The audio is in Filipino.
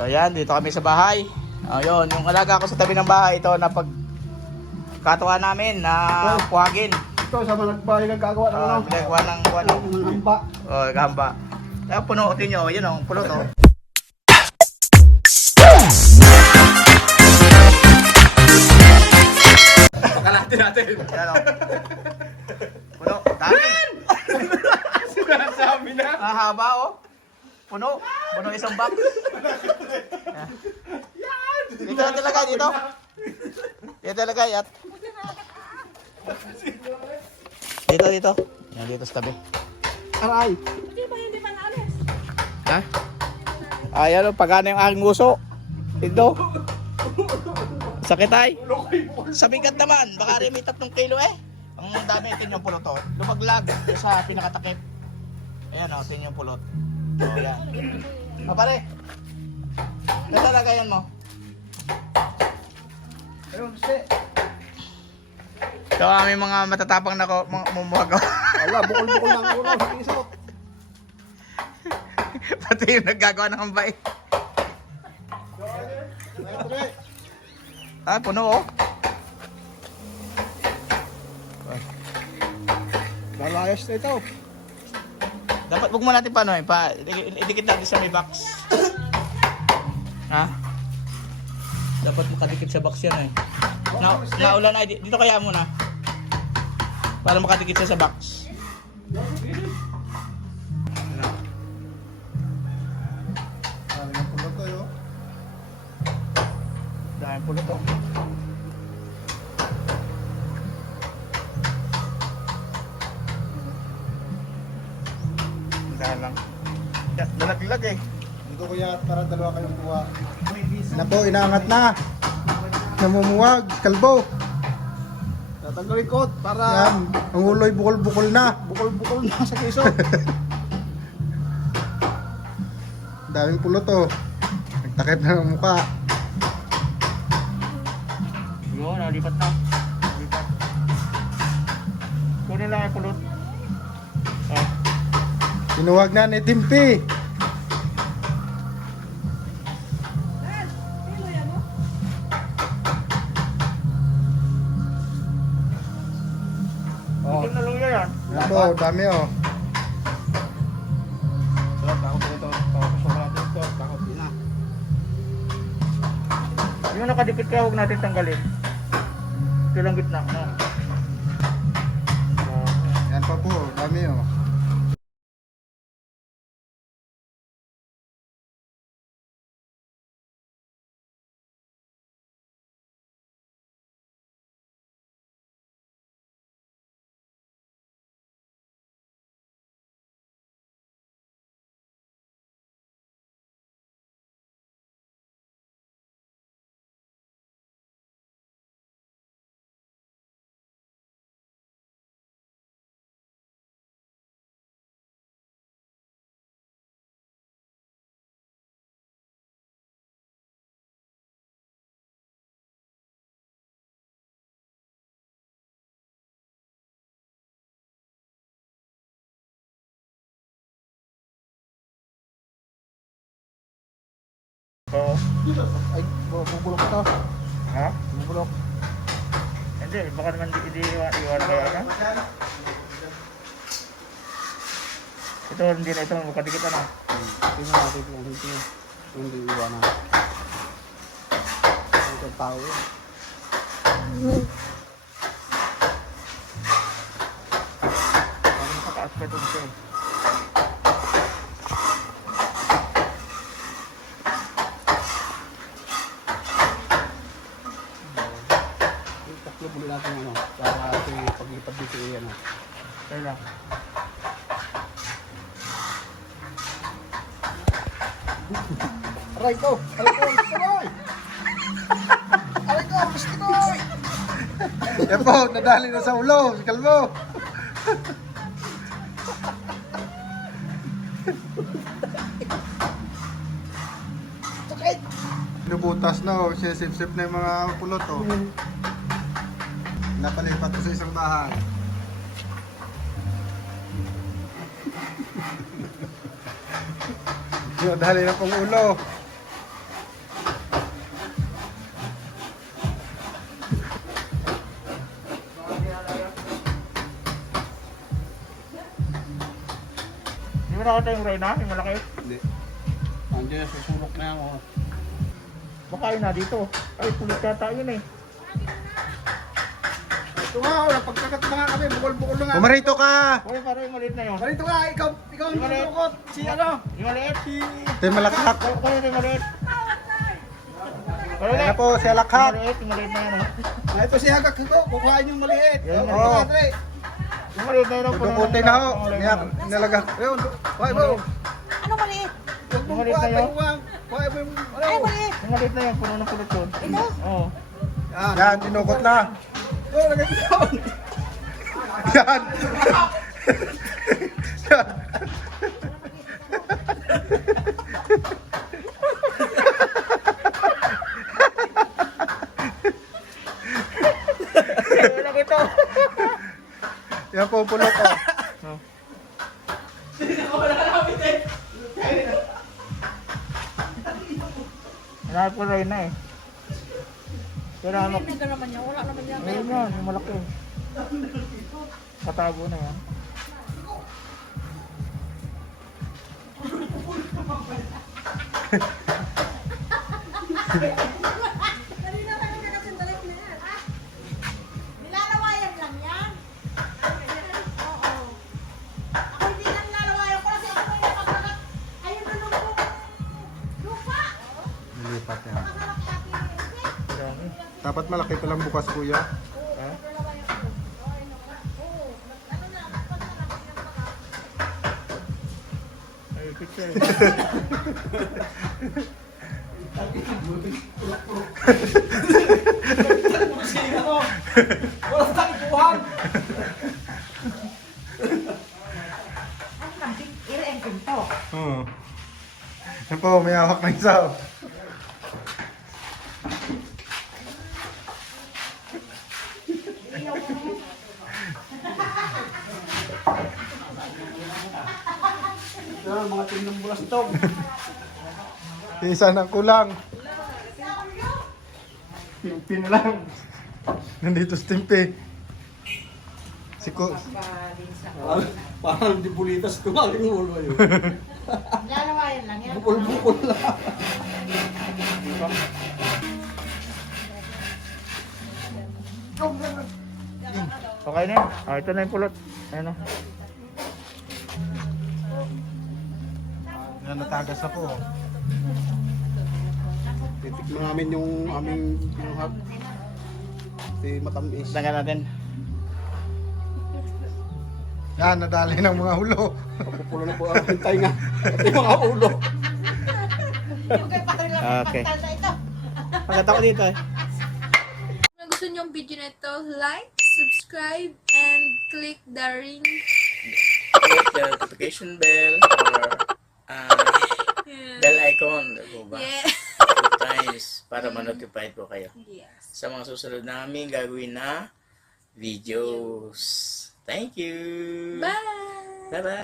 So ayan, dito kami sa bahay. Ayun, yung alaga ko sa tabi ng bahay ito na pagkatawa namin na puwagin. Ito sa mga nagbahay nagkagawa ng ano. Pinagawa ng Hamba. gamba. Kaya punuotin nyo, yun o, pulot o. Pakalati natin. Yan o. Puno, dami. Sugat sa amin na. Ang haba o. Puno. Puno isang box. Dito natin lagay, dito. Dito lagay at. Dito. Yan, dito sa tabi. Aray. Ha? Ayan o, pagana yung aking nguso. Ito. Sakit ay. Sa bigat naman, baka rin may 3 kilo eh. Ang dami ito yung pulot o. Lumaglag sa pinakatakip. Ayan o, ito yung pulot. O, yan. O pare. Ito lagayan mo. Ayun, si. Ito kami mga matatapang na mumuhag. Wala, bukol-bukol lang ulo. Isot. Pati yung naggagawa ng hambay. Ah, puno oh. Lalayas na ito. Dapat wag mo natin paano idikit natin sa may box. Ha? Dapat makadikit sa box yan eh. Naulan ay dito kaya muna. Para makadikit siya sa box. Dahil pulot to. Dahil lang. Nalaglag eh. Dito kuya, para dalawa kayong kuha. Na po, inaangat na. Namumuwag, kalbo. Tatanggalin ko para... Yan, ang uloy bukol-bukol na. Bukol-bukol na sa keso. Daming pulot oh. Nagtakip na ng mukha. Yun, nalipat na. Nalipat. Kunin lang yung pulot. Ah. Sinuwag na ni Timpi. Oh. Ito na luya yan. Ito, dami oh. Yung nakadikit ka, huwag natin tanggalin. Ito lang gitna. No? Yan pa po, dami oh. Oo. Ay, bubulok ito. Ha? Bubulok. Hindi, baka naman hindi iwan kaya na. Ito, hindi na ito, makadikit ano. Tingnan natin kung hindi iwanan. Ito tao yun. Ano nakataas pa ito siya eh. Tatlo muli natin ano, para ito paglipad dito yan ano. Kaya lang. Aray ko! Aray ko! Aray! Aray ko! Gusto ko! Yan po, nadali na sa ulo, si Kalbo. Sakit! Pinubutas na oh, sisip-sip na yung mga pulot oh. Napalipat ko sa isang bahay. Nadali na pong ulo. nakakata yung reyna? Yung malaki? Hindi. Andiyan, susulok na yan. Oh. Baka yun na dito. Ay, pulit yata yun eh. Ito nga, wala pagkakat mga kami. Bukol-bukol na nga. Pumarito ka! Uy, parang yung maliit na yun. Marito ka! Ikaw ang Yung maliit. nilukot! Si ano? Yung maliit. Ito yung malakak. Kaya yung maliit. Ayan po, si Alakhat. Yung maliit na yan. Oh. Ito si Hagak ito. Kukuhain yung maliit. Yan, Oo. Yung maliit na yun. Oh, Dudukutin na ho. Nilagak. Ayun, kuhain mo. Ano maliit? Huwag mong Maliit na yun. kuhain mo yung ano. Ay, maliit. Yung maliit na yan, puno ng pulot yun. Ito? Oo. Yan, dinukot na. Oh, lagay ko yun. Yan. Yan. Ano ito? Yan po, pulot ko. Hanap ko rin na eh. Pero ano? Maliit na naman yan. Wala naman yan. Ayun yan, yung malaki. Katago na yan. Dali na kayo na kasi dali na yan. Ah, nilalawayan lang yan. Oo. Ako hindi na nilalawayan ko kasi ako yung pagkakat. Ayun na nung lupa. Nilipat yan. Masarap yaki. Dami. Dapat malaki pa lang bukas, kuya. Ha? Ay, picture. Ire-end to. Yan po, may hawak na isa. Oh. Mga tinong bulas to. Isa na kulang. Pin lang. Nandito si Timpe. Si Ko. Parang di bulitas ko aling ulo yun. Nilalawayan lang yan. Bukol-bukol lang. Okay na yun. Ah, ito na yung pulot. Ayan o. Yan, natagas na po. Titikman namin yung aming pinuhag. Si matamis. Tanggal natin. Yan, nadali ng mga ulo. Pupulo na po ang hintay nga. At yung mga ulo. Yung kay Patrick lang Okay. pagtal na ito. Pagkata ko dito eh. Kung gusto niyo ang video na ito, like, subscribe, and click the ring. Click the notification bell or bell icon. Diba ba? Yeah. 2 times para ma-notify po kayo Yes. sa mga susunod namin gagawin na videos. Thank you! Bye! Bye-bye!